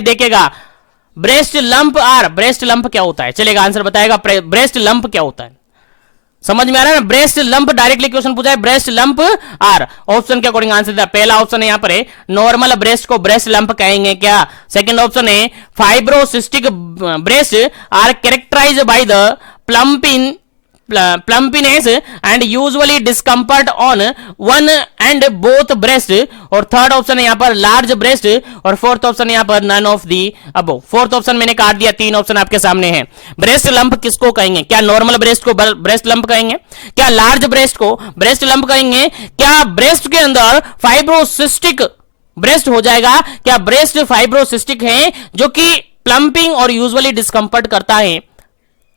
देखेगा breast lump are, breast lump क्या होता है, चलेगा आंसर बताएगा ब्रेस्ट लंप क्या होता है। समझ में आ रहा है ना, ब्रेस्ट लंप डायरेक्टली क्वेश्चन पूछा है, ब्रेस्ट लंप आर ऑप्शन के अकॉर्डिंग आंसर दिया। पहला ऑप्शन है यहां पर है नॉर्मल ब्रेस्ट को ब्रेस्ट लंप कहेंगे क्या। सेकंड ऑप्शन है fibrocystic breast are characterized by the plumpiness and usually discomfort on one and both breast। और थर्ड ऑप्शन है यहां पर लार्ज ब्रेस्ट, और फोर्थ ऑप्शन यहां पर none of the above. Fourth option मैंने काट दिया, तीन ऑप्शन आपके सामने हैं। ब्रेस्ट लंप किसको कहेंगे, क्या नॉर्मल ब्रेस्ट को ब्रेस्ट लंप कहेंगे, क्या लार्ज ब्रेस्ट को ब्रेस्ट लंप कहेंगे, क्या ब्रेस्ट के अंदर फाइब्रोसिस्टिक ब्रेस्ट हो जाएगा, क्या ब्रेस्ट फाइब्रोसिस्टिक है जो कि प्लम्पिंग और यूजुअली डिस्कंफर्ट करता है।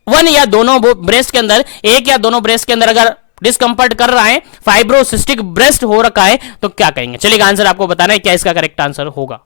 वन या दोनों ब्रेस्ट के अंदर, एक या दोनों ब्रेस्ट के अंदर अगर डिस्कंफर्ट कर रहा है, फाइब्रोसिस्टिक ब्रेस्ट हो रखा है, तो क्या कहेंगे। चलिएगा आंसर आपको बताना है क्या इसका करेक्ट आंसर होगा।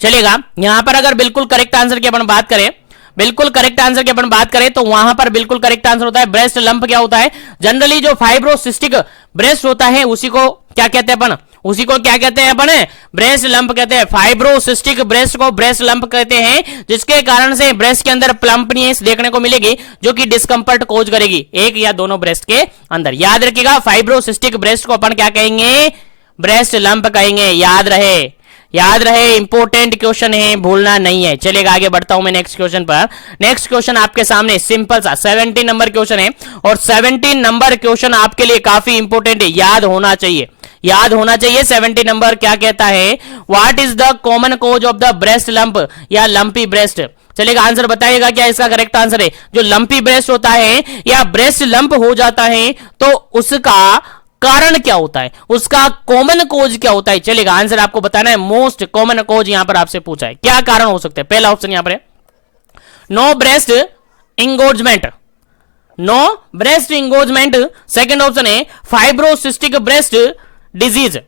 चलिएगा यहां पर अगर बिल्कुल करेक्ट आंसर की अपन बात करें, बिल्कुल करेक्ट आंसर की अपन बात करें तो वहां पर बिल्कुल करेक्ट आंसर होता है ब्रेस्ट लंप क्या होता है। जनरली जो फाइब्रोसिस्टिक ब्रेस्ट होता है उसी को क्या कहते हैं अपन, उसी को क्या कहते हैं अपन, ब्रेस्ट लंप कहते हैं। फाइब्रोसिस्टिक ब्रेस्ट को ब्रेस्ट लंप कहते हैं, जिसके कारण से ब्रेस्ट के अंदर प्लम्पनेस देखने को मिलेगी जो कि डिस्कंफर्ट कोज करेगी एक या दोनों ब्रेस्ट के अंदर। याद रखिएगा फाइब्रोसिस्टिक ब्रेस्ट को अपन क्या कहेंगे, ब्रेस्ट लंप कहेंगे। याद रहे, याद रहे, इंपॉर्टेंट क्वेश्चन है, भूलना नहीं है। चलेगा आगे बढ़ता हूं मैं नेक्स्ट क्वेश्चन पर। नेक्स्ट क्वेश्चन आपके सामने सिंपल सा 17 नंबर क्वेश्चन है, और 17 नंबर क्वेश्चन आपके लिए काफी इंपॉर्टेंट है, याद होना चाहिए, याद होना चाहिए। 70 नंबर क्या कहता है, what is the common cause of the breast lump या लंपी ब्रेस्ट। चलेगा आंसर बताइएगा क्या इसका करेक्ट आंसर है। जो लंपी ब्रेस्ट होता है या ब्रेस्ट लंप हो जाता है तो उसका कारण क्या होता है, उसका कॉमन कोज क्या होता है। चलेगा आंसर आपको बताना है। मोस्ट कॉमन कोज यहां पर आपसे पूछा है, क्या कारण हो सकते हैं। पहला ऑप्शन यहां पर है no breast engorgement, no breast engorgement. Second option है fibrocystic breast disease,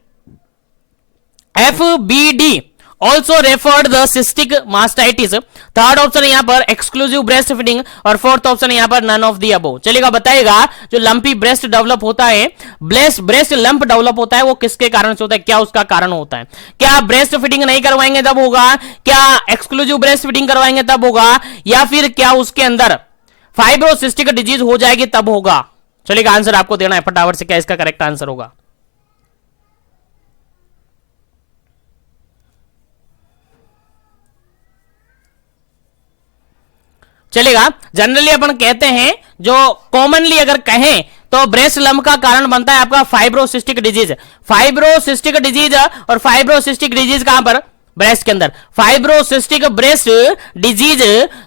FBD also referred the cystic mastitis. Third option यहां पर एक्सक्लूसिव ब्रेस्ट फीडिंग, और फोर्थ ऑप्शन यहां पर नन ऑफ दी अबो। चलेगा बताएगा जो लंपी ब्रेस्ट डेवलप होता है, ब्रेस्ट लंप डेवलप होता है, वो किसके कारण से होता है, क्या उसका कारण होता है। क्या ब्रेस्ट फीडिंग नहीं करवाएंगे तब होगा, क्या एक्सक्लूसिव ब्रेस्ट फीडिंग करवाएंगे तब होगा, या फिर क्या उसके अंदर फाइब्रोसिस्टिक डिजीज हो जाएगी तब होगा। चलेगा आंसर आपको देना है फटाफट से, क्या इसका करेक्ट आंसर होगा। चलेगा जनरली अपन कहते हैं, जो कॉमनली अगर कहें तो ब्रेस्ट लंप का कारण बनता है आपका फाइब्रोसिस्टिक डिजीज। फाइब्रोसिस्टिक डिजीज, और फाइब्रोसिस्टिक डिजीज कहां पर, ब्रेस्ट के अंदर। फाइब्रोसिस्टिक ब्रेस्ट डिजीज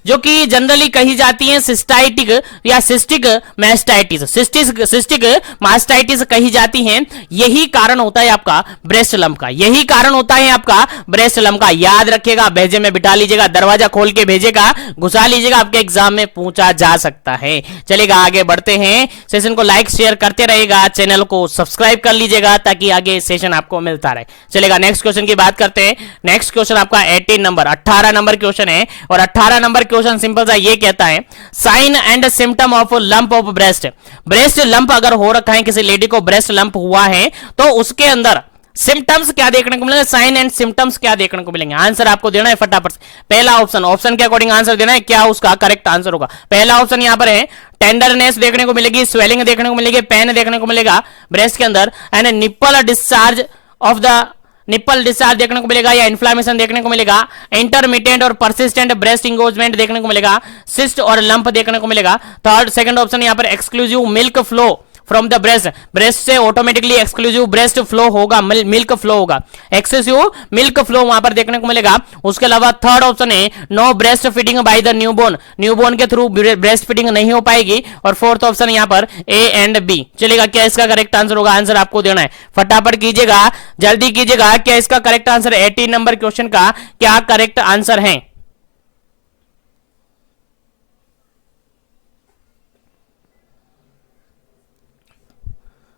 जो कि जनरली कही जाती है सिस्टाइटिक या सिस्टिक मैस्टाइटिस, सिस्टिक मास्टाइटिस कही जाती हैं। यही कारण होता है आपका ब्रेस्ट लंप का, यही कारण होता है आपका ब्रेस्ट लंप का। याद रखिएगा, भेजे में बिठा लीजिएगा, दरवाजा खोल के भेजेगा, घुसा लीजिएगा, आपके एग्जाम में पूछा जा सकता है। चलेगा आगे बढ़ते हैं, सेशन को लाइक शेयर करते रहेगा, चैनल को सब्सक्राइब कर लीजिएगा ताकि आगे सेशन आपको मिलता रहे। चलेगा नेक्स्ट क्वेश्चन की बात करते हैं। नेक्स्ट क्वेश्चन आपका 18 नंबर 18 नंबर क्वेश्चन है, और 18 नंबर क्वेश्चन सिंपल सा ये कहता है sign and symptom of lump of breast. Breast lump अगर हो रखा है, किसी लेडी को ब्रेस्ट लंप हुआ है, तो उसके अंदर सिम्टम्स क्या देखने को मिलेंगे, साइन एंड सिम्टम्स क्या देखने को मिलेंगे। आंसर आपको देना है फटाफट से। पहला ऑप्शन के अकॉर्डिंग आंसर देना है, क्या उसका करेक्ट आंसर होगा। पहला ऑप्शन यहां पर है टेंडरनेस देखने को मिलेगी, स्वेलिंग देखने को मिलेगी, पेन देखने को मिलेगा ब्रेस्ट के अंदर, and nipple discharge of the nipple discharge देखने को मिलेगा, या इन्फ्लामेशन देखने को मिलेगा, इंटरमीडिएट और परसिस्टेंट ब्रेस्ट इंगोजमेंट देखने को मिलेगा, सिस्ट और लंप देखने को मिलेगा। सेकंड ऑप्शन यहां पर exclusive milk flow from the breast, breast से ऑटोमेटिकली एक्सक्लूसिव ब्रेस्ट फ्लो होगा, मिल्क फ्लो होगा, एक्सेसिव मिल्क फ्लो वहां पर देखने को मिलेगा। उसके अलावा थर्ड ऑप्शन है no breast feeding by the newborn, newborn के थ्रू ब्रेस्ट फीडिंग नहीं हो पाएगी। और फोर्थ ऑप्शन यहां पर A एंड B। चलेगा क्या इसका करेक्ट आंसर होगा, आंसर आपको देना है, फटाफट कीजिएगा, जल्दी कीजिएगा। क्या इसका करेक्ट आंसर 18 नंबर क्वेश्चन का क्या करेक्ट आंसर है।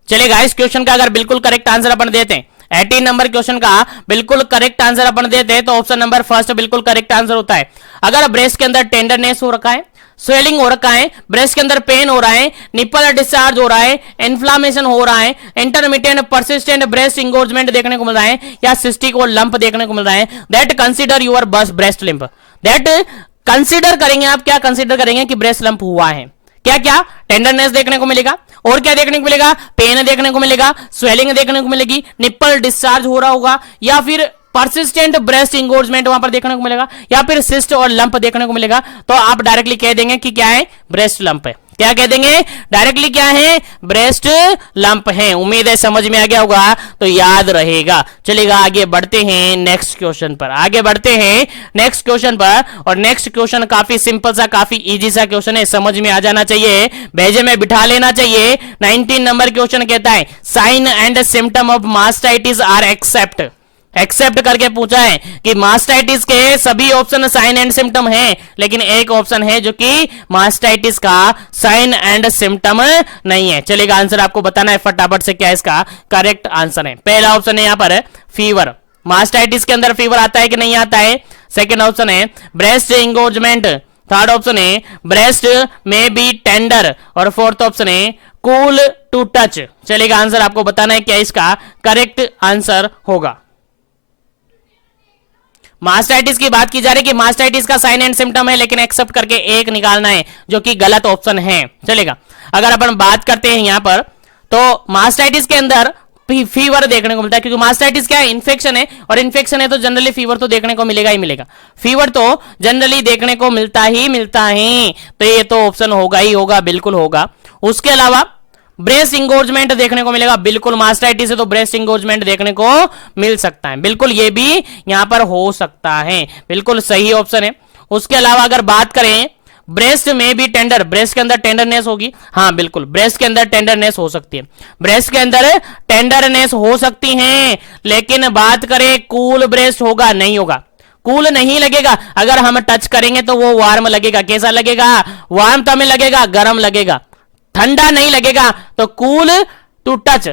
चलेगा इस क्वेश्चन का अगर बिल्कुल करेक्ट आंसर अपन देते हैं, 18 नंबर क्वेश्चन का बिल्कुल करेक्ट आंसर अपन देते हैं, तो ऑप्शन नंबर फर्स्ट बिल्कुल करेक्ट आंसर होता है। अगर ब्रेस्ट के अंदर टेंडरनेस हो रखा है, स्वेलिंग हो रखा है, ब्रेस्ट के अंदर पेन हो रहा है, निपल डिस्चार्ज हो रहा है, इन्फ्लामेशन हो रहा है, इंटरमीडिएट परसिस्टेंट ब्रेस्ट इंगोर्जमेंट देखने को मिल रहा है, या सिस्टिक और लंप देखने को मिल रहा है, that consider your breast limp. That consider करेंगे आप, क्या कंसीडर करेंगे कि ब्रेस्ट लंप हुआ है। क्या क्या टेंडरनेस देखने को मिलेगा, और क्या देखने को मिलेगा, पेन देखने को मिलेगा, स्वेलिंग देखने को मिलेगी, निप्पल डिस्चार्ज हो रहा होगा, या फिर परसिस्टेंट ब्रेस्ट इंगोर्जमेंट वहां पर देखने को मिलेगा, या फिर सिस्ट और लंप देखने को मिलेगा। तो आप डायरेक्टली कह देंगे कि क्या है, ब्रेस्ट लंप है। क्या कह देंगे डायरेक्टली, क्या है, ब्रेस्ट लंप है। उम्मीद है समझ में आ गया होगा, तो याद रहेगा। चलिएगा आगे बढ़ते हैं नेक्स्ट क्वेश्चन पर, आगे बढ़ते हैं नेक्स्ट क्वेश्चन पर। और नेक्स्ट क्वेश्चन काफी सिंपल सा, काफी इजी सा क्वेश्चन है, समझ में आ जाना चाहिए, भेजे में बिठा लेना चाहिए। 19 नंबर क्वेश्चन कहता है sign and symptom of mastitis are except करके पूछा है कि मास्टाइटिस के सभी ऑप्शन साइन एंड सिम्टम हैं, लेकिन एक ऑप्शन है जो कि मास्टाइटिस का साइन एंड सिम्टम नहीं है। चलेगा आंसर आपको बताना है फटाफट से, क्या इसका करेक्ट आंसर है। पहला ऑप्शन है यहां पर फीवर, मास्टाइटिस के अंदर फीवर आता है कि नहीं आता है। सेकेंड ऑप्शन है ब्रेस्ट इंगोर्जमेंट, थर्ड ऑप्शन है ब्रेस्ट में बी टेंडर, और फोर्थ ऑप्शन है कूल टू टच। चलेगा आंसर आपको बताना है क्या इसका करेक्ट आंसर होगा। मास्टाइटिस की बात की जा रही है कि मास्टाइटिस का साइन एंड सिम्टम है, लेकिन एक्सेप्ट करके एक निकालना है जो कि गलत ऑप्शन है। चलेगा, अगर अपन बात करते हैं यहां पर, तो मास्टाइटिस के अंदर फीवर देखने को मिलता है, क्योंकि मास्टाइटिस क्या है, इन्फेक्शन है, और इन्फेक्शन है तो जनरली फीवर तो देखने को मिलेगा ही मिलेगा, फीवर तो जनरली देखने को मिलता ही मिलता है। तो ये तो ऑप्शन होगा ही होगा, बिल्कुल होगा। उसके अलावा ब्रेस्ट इंगोर्जमेंट देखने को मिलेगा, बिल्कुल मास्टाइटिस है तो ब्रेस्ट इंगोर्जमेंट देखने को मिल सकता है, बिल्कुल ये भी यहां पर हो सकता है, बिल्कुल सही ऑप्शन है। उसके अलावा अगर बात करें ब्रेस्ट में भी टेंडर, ब्रेस्ट के अंदर टेंडरनेस होगी, हाँ बिल्कुल ब्रेस्ट के अंदर टेंडरनेस हो सकती है, ब्रेस्ट के अंदर टेंडरनेस हो सकती है, लेकिन बात करें कूल ब्रेस्ट होगा, नहीं होगा, कूल नहीं लगेगा। अगर हम टच करेंगे तो वो वार्म लगेगा, कैसा लगेगा, वार्म तो हमें लगेगा, गर्म लगेगा, ठंडा नहीं लगेगा। तो कूल टू टच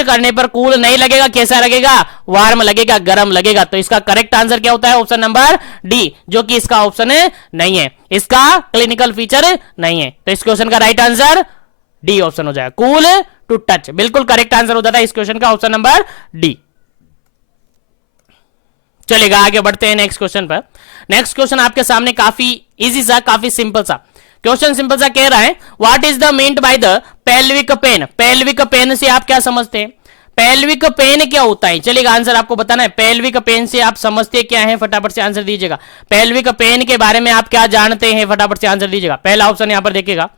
करने पर कूल नहीं लगेगा, कैसा लगेगा, वार्म लगेगा, गर्म लगेगा। तो इसका करेक्ट आंसर क्या होता है, ऑप्शन नंबर डी, जो कि इसका ऑप्शन नहीं है, इसका क्लिनिकल फीचर नहीं है। तो इस क्वेश्चन का राइट आंसर डी ऑप्शन हो जाएगा, कूल टू टच, बिल्कुल करेक्ट आंसर हो जाता है इस क्वेश्चन का ऑप्शन नंबर डी। चलेगा आगे बढ़ते हैं नेक्स्ट क्वेश्चन पर। नेक्स्ट क्वेश्चन आपके सामने काफी इजी सा, काफी सिंपल सा क्वेश्चन, सिंपल सा कह रहा है what is the meant by the pelvic pain. Pelvic pain से आप क्या समझते हैं, पेल्विक पेन क्या होता है। चलिएगा आंसर आपको बताना है, पेल्विक पेन से आप समझते क्या है, फटाफट से आंसर दीजिएगा। पेल्विक पेन के बारे में आप क्या जानते हैं, फटाफट से आंसर दीजिएगा। पहला ऑप्शन यहां पर देखिएगा,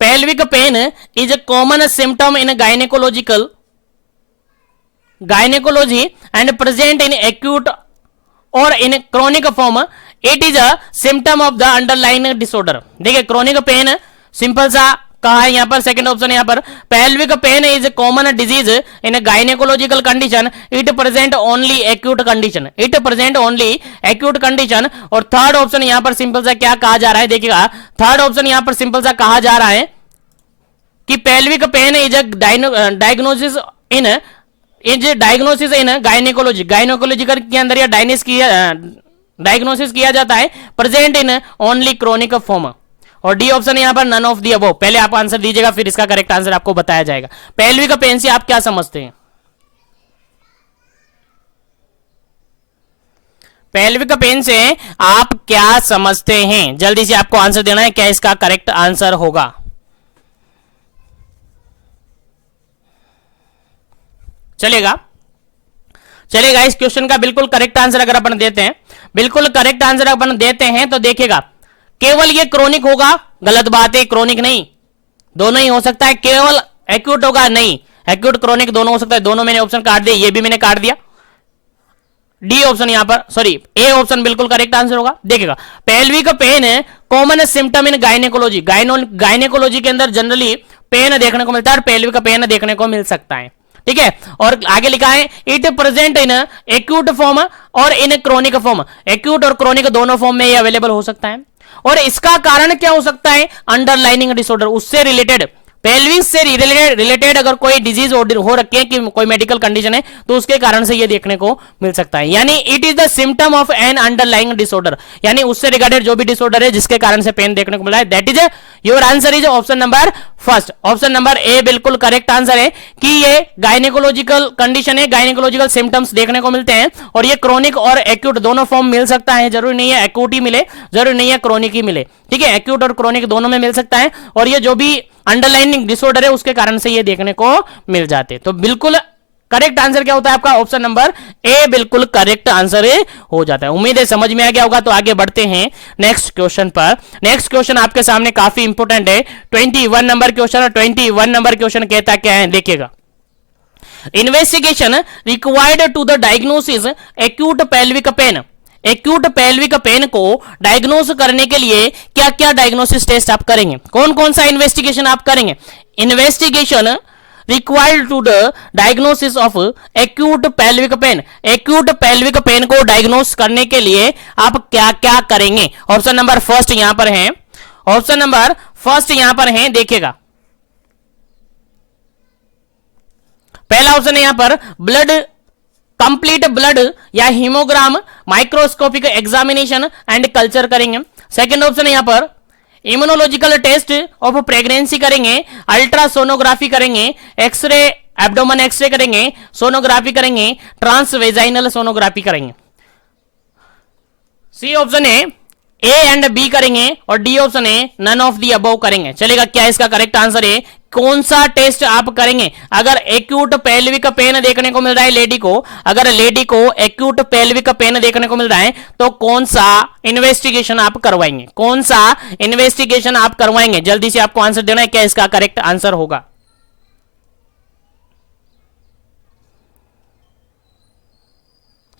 pelvic pain is a common symptom in gynaecology and present in acute और in chronic form, it is a symptom of the underlying disorder. देखिए क्रोनिक पेन सिंपल सा कहा है यहां पर, सेकंड ऑप्शन यहां पर pelvic pain is common disease in gynaecological condition, it present only acute condition, it present only acute condition. और third option यहां पर सिंपल सा क्या कहा जा रहा है, देखिएगा थर्ड ऑप्शन यहां पर सिंपल सा कहा जा रहा है कि pelvic pain is a diagnosis in gynaecology, gynaecological के अंदर या डायग्नोसिस किया जाता है, present in only chronic form. और डी ऑप्शन यहां पर नन ऑफ दी अबव। पहले आप आंसर दीजिएगा, फिर इसका करेक्ट आंसर आपको बताया जाएगा। पेल्विक पेन से आप क्या समझते हैं, पेल्विक पेन से आप क्या समझते हैं, जल्दी से आपको आंसर देना है, क्या इसका करेक्ट आंसर होगा। चलेगा इस क्वेश्चन का बिल्कुल करेक्ट आंसर अगर अपन देते हैं, बिल्कुल करेक्ट आंसर अपन देते हैं तो देखिएगा केवल ये क्रोनिक होगा, गलत बात है, क्रोनिक नहीं, दोनों ही हो सकता है। केवल एक्यूट होगा, नहीं, एक्यूट क्रोनिक दोनों हो सकता है, दोनों मैंने ऑप्शन काट दिए, ये भी मैंने काट दिया। डी ऑप्शन यहां पर, सॉरी ए ऑप्शन बिल्कुल करेक्ट आंसर होगा। देखिएगा pelvic pen common symptom in gynaecology, gynaecology के अंदर जनरली पेन देखने को मिलता है और पेल्विक पेन देखने को मिल सकता है, ठीक है। और आगे लिखा है it present in acute form और इन क्रोनिक फॉर्म, एक्यूट और क्रोनिक दोनों फॉर्म में ये अवेलेबल हो सकता है। और इसका कारण क्या हो सकता है, अंडरलाइनिंग डिसऑर्डर, उससे रिलेटेड पेल्विस से रिलेटेड अगर कोई डिजीज हो रखी है कि कोई मेडिकल कंडीशन है तो उसके कारण से ये देखने को मिल सकता है। यानी it is the symptom of N underlying disorder, यानी उससे रिगार्डेड जो भी डिसऑर्डर है जिसके कारण से पेन देखने को मिला है, that is your answer is option number first. Option number A बिल्कुल करेक्ट आंसर है कि ये गायनेकोलॉजिकल कंडीशन है, गायनेकोलॉजिकल सिम्टम्स देखने को मिलते हैं और ये क्रोनिक और एक्यूट दोनों फॉर्म मिल सकता है, जरूरी नहीं है एक्यूट ही मिले, जरूरी नहीं है क्रोनिक ही मिले, ठीक है, एक्यूट और क्रोनिक दोनों में मिल सकता है और ये जो भी अंडरलाइनिंग डिसऑर्डर है उसके कारण से ये देखने को मिल जाते हैं। तो बिल्कुल करेक्ट आंसर क्या होता है आपका? ऑप्शन नंबर ए बिल्कुल करेक्ट आंसर हो जाता है। उम्मीद है समझ में आ गया होगा। तो आगे बढ़ते हैं नेक्स्ट क्वेश्चन पर। नेक्स्ट क्वेश्चन आपके सामने काफी इंपोर्टेंट है, 21 नंबर क्वेश्चन। 21 नंबर क्वेश्चन कहता क्या है, देखिएगा। Investigation required to the diagnosis acute pelvic pain. Acute pelvic pain को डायग्नोस करने के लिए क्या क्या डायग्नोसिस टेस्ट आप करेंगे, कौन कौन सा इन्वेस्टिगेशन आप करेंगे? Investigation required to the diagnosis of acute pelvic pain. Acute pelvic pain को डायग्नोस करने के लिए आप क्या क्या करेंगे? ऑप्शन नंबर फर्स्ट यहां पर है, ऑप्शन नंबर फर्स्ट यहां पर है, देखिएगा। पहला ऑप्शन है यहां पर ब्लड, कंप्लीट ब्लड या haemogram microscopic examination and culture करेंगे। सेकंड ऑप्शन है यहां पर इम्यूनोलॉजिकल टेस्ट ऑफ प्रेगनेंसी करेंगे, अल्ट्रासोनोग्राफी करेंगे, एक्सरे एब्डोमेन एक्सरे करेंगे, सोनोग्राफी करेंगे, ट्रांसवेजाइनल सोनोग्राफी करेंगे। सी ऑप्शन है ए एंड बी करेंगे और डी ऑप्शन है नन ऑफ दी अबव करेंगे। चलेगा, क्या इसका करेक्ट आंसर है? कौन सा टेस्ट आप करेंगे? अगर एक्यूट पेल्विक पेन देखने को मिल रहा है लेडी को, अगर लेडी को एक्यूट पेल्विक पेन देखने को मिल रहा है तो कौन सा इन्वेस्टिगेशन आप करवाएंगे, कौन सा इन्वेस्टिगेशन आप करवाएंगे? जल्दी से आपको आंसर देना है, क्या इसका करेक्ट आंसर होगा।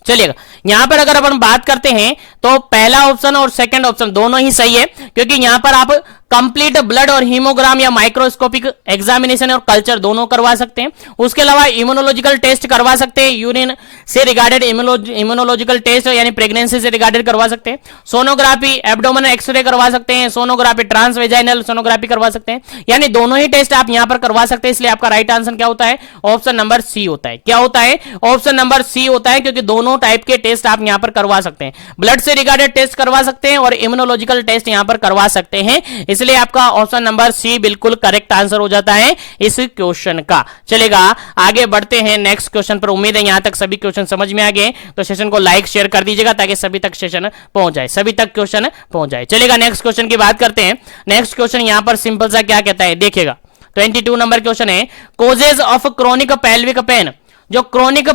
चलिएगा, यहां पर अगर अपन बात करते हैं तो पहला ऑप्शन और सेकंड ऑप्शन दोनों ही सही है, क्योंकि यहां पर आप कंप्लीट ब्लड और हीमोग्राम या माइक्रोस्कोपिक एग्जामिनेशन और कल्चर दोनों करवा सकते हैं। उसके अलावा इम्यूनोलॉजिकल टेस्ट करवा सकते हैं, यूरिन से रिगार्डेड इम्यूनोलॉजिकल टेस्ट यानी प्रेगनेंसी से रिगार्डेड करवा सकते हैं, सोनोग्राफी एब्डोमेन एक्सरे करवा सकते हैं, सोनोग्राफी ट्रांसवेजाइनल सोनोग्राफी करवा सकते हैं, यानी दोनों ही टेस्ट आप यहां पर करवा सकते हैं। इसलिए आपका राइट आंसर क्या होता है? ऑप्शन नंबर सी होता है। क्या होता है? ऑप्शन नंबर सी होता है, क्योंकि दोनों टाइप के टेस्ट आप यहां पर करवा सकते हैं, ब्लड से रिगार्डेड टेस्ट करवा सकते हैं और इम्यूनोलॉजिकल टेस्ट यहां पर करवा सकते हैं। इसलिए आपका ऑप्शन नंबर सी बिल्कुल करेक्ट आंसर हो जाता है इस क्वेश्चन का। चलेगा, आगे बढ़ते हैं नेक्स्ट क्वेश्चन पर। उम्मीद है यहां तक सभी क्वेश्चन समझ में आ गए, तो सेशन को लाइक शेयर कर दीजिएगा ताकि सभी तक सेशन पहुंच जाए, सभी तक क्वेश्चन पहुंच जाए। चलेगा, नेक्स्ट क्वेश्चन की बात करते हैं। नेक्स्ट क्वेश्चन यहां पर सिंपल सा क्या कहता है, देखिएगा। 22 नंबर क्वेश्चन है, causes of chronic pelvic pen. जो क्रोनिक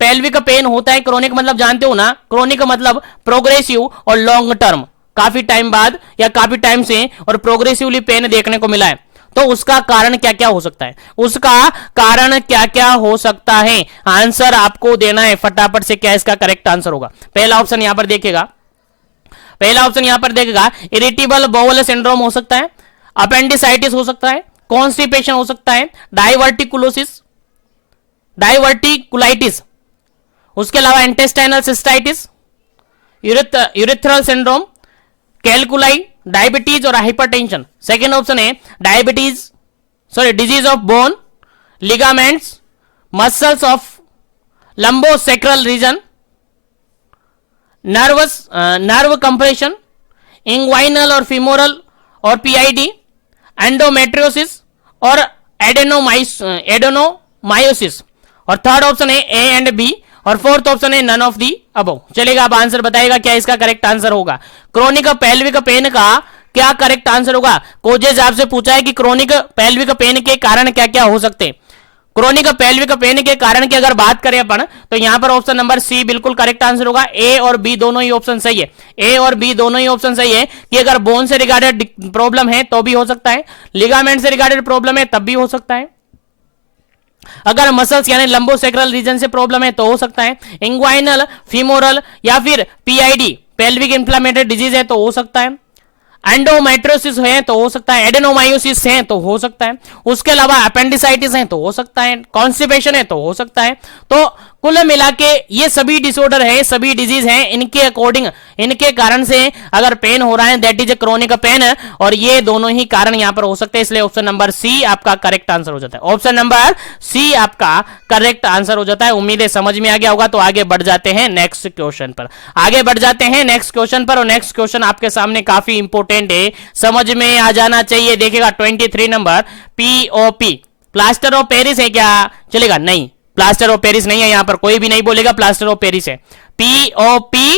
पेल्विक पेन होता है, क्रोनिक मतलब जानते हो ना, क्रोनिक मतलब प्रोग्रेसिव और लॉन्ग टर्म, काफी टाइम बाद या काफी टाइम से और प्रोग्रेसिवली पेन देखने को मिला है, तो उसका कारण क्या क्या हो सकता है? उसका कारण क्या क्या हो सकता है? आंसर आपको देना है फटाफट से, क्या इसका करेक्ट आंसर होगा। पहला ऑप्शन यहां पर देखिएगा, पहला ऑप्शन यहां पर देखिएगा, इरिटेबल बाउल सिंड्रोम हो सकता है, अपेंडिसाइटिस हो सकता है, कॉन्स्टिपेशन हो सकता है, डाइवर्टिकुलाइटिस, उसके अलावा intestinal cystitis, urethral syndrome, calculi, diabetes और हाइपरटेंशन। सेकेंड ऑप्शन है disease of bone, ligaments, muscles of lumbosacral region, nerve compression, inguinal और फिमोरल और पीआईडी, एंडोमेट्रियोसिस और एडेनोमायोसिस। और थर्ड ऑप्शन है ए एंड बी और फोर्थ ऑप्शन है none of the above. चलेगा, अब आंसर बताएगा क्या इसका करेक्ट आंसर होगा। क्रोनिक पेल्विक पेन का क्या करेक्ट आंसर होगा? कोजेज आपसे पूछा है कि क्रोनिक पेल्विक पेन के कारण क्या क्या हो सकते हैं। क्रोनिक पेल्विक पेन के कारण की अगर बात करें अपन, तो यहां पर ऑप्शन नंबर सी बिल्कुल करेक्ट आंसर होगा। ए और बी दोनों ही ऑप्शन सही है, ए और बी दोनों ही ऑप्शन सही है कि अगर बोन से रिगार्डेड प्रॉब्लम है तो भी हो सकता है, लिगामेंट से रिगार्डेड प्रॉब्लम है तब भी हो सकता है, अगर मसल्स यानी लंबोसेक्रल रीजन से प्रॉब्लम है तो हो सकता है, इंग्वाइनल, फीमोरल या फिर पीआईडी पेल्विक इंफ्लेमेटरी डिजीज है तो हो सकता है, एंडोमेट्रियोसिस है तो हो सकता है, एडेनोमायोसिस है तो हो सकता है, उसके अलावा अपेंडिसाइटिस है तो हो सकता है, कॉन्स्टिपेशन है तो हो सकता है। तो कुल मिला के ये सभी डिसऑर्डर है, सभी डिजीज हैं, इनके अकॉर्डिंग, इनके कारण से अगर पेन हो रहा है दैट इज क्रोनिक पेन, और ये दोनों ही कारण यहां पर हो सकते हैं, इसलिए ऑप्शन नंबर सी आपका करेक्ट आंसर हो जाता है। ऑप्शन नंबर सी आपका करेक्ट आंसर हो जाता है। उम्मीद है समझ में आ गया होगा। तो आगे बढ़ जाते हैं नेक्स्ट क्वेश्चन पर, आगे बढ़ जाते हैं नेक्स्ट क्वेश्चन पर, और नेक्स्ट क्वेश्चन आपके सामने काफी इंपोर्टेंट है, समझ में आ जाना चाहिए। देखिएगा 23 number, POP, plaster of Paris है क्या? चलेगा नहीं, प्लास्टर ऑफ पेरिस नहीं है, यहां पर कोई भी नहीं बोलेगा प्लास्टर ऑफ पेरिस है। पीओपी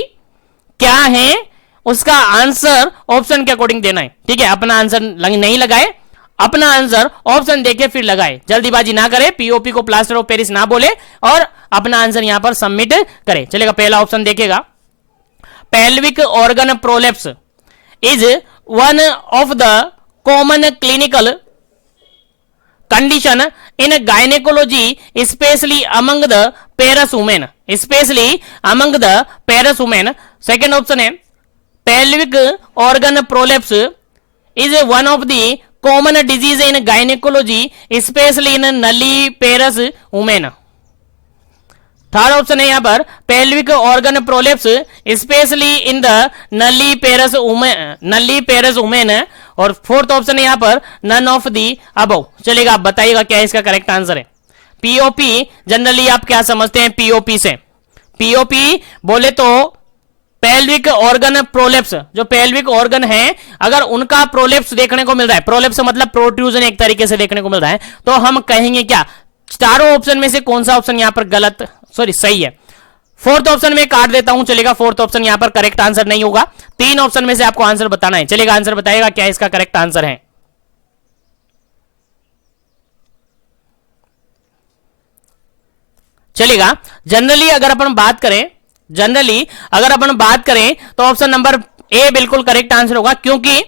क्या है उसका आंसर ऑप्शन के अकॉर्डिंग देना है, ठीक है। अपना आंसर नहीं लगाए, अपना आंसर ऑप्शन देके फिर लगाए, जल्दीबाजी ना करे, पीओपी को प्लास्टर ऑफ पेरिस ना बोले और अपना आंसर यहां पर सबमिट करे। चलेगा, पहला ऑप्शन देखेगा, pelvic organ prolapse is one of the common clinical condition in gynecology, especially among the parous women, especially among the parous women. Second option है, pelvic organ prolapse is one of the common disease in gynecology, especially in nulliparous women. Third option है यहां पर, pelvic organ prolapse specially in the nulliparous women, और fourth option है यहां पर, none of the above. चलेगा, आप बताइएगा क्या इसका करेक्ट आंसर है। पीओपी जनरली आप क्या समझते हैं पीओपी से? पीओपी बोले तो पेल्विक ऑर्गन प्रोलेप्स, जो पेल्विक ऑर्गन है अगर उनका प्रोलेप्स देखने को मिल रहा है, प्रोलेप्स मतलब प्रोट्रूजन एक तरीके से देखने को मिल रहा है, तो हम कहेंगे क्या? चारों ऑप्शन में से कौन सा ऑप्शन यहां पर गलत, सॉरी सही है? फोर्थ ऑप्शन में काट देता हूं, चलेगा, फोर्थ ऑप्शन यहां पर करेक्ट आंसर नहीं होगा। तीन ऑप्शन में से आपको आंसर बताना है, चलेगा, आंसर बताइएगा क्या इसका करेक्ट आंसर है। चलेगा, जनरली अगर अपन बात करें, जनरली अगर अपन बात करें तो ऑप्शन नंबर ए बिल्कुल करेक्ट आंसर होगा, क्योंकि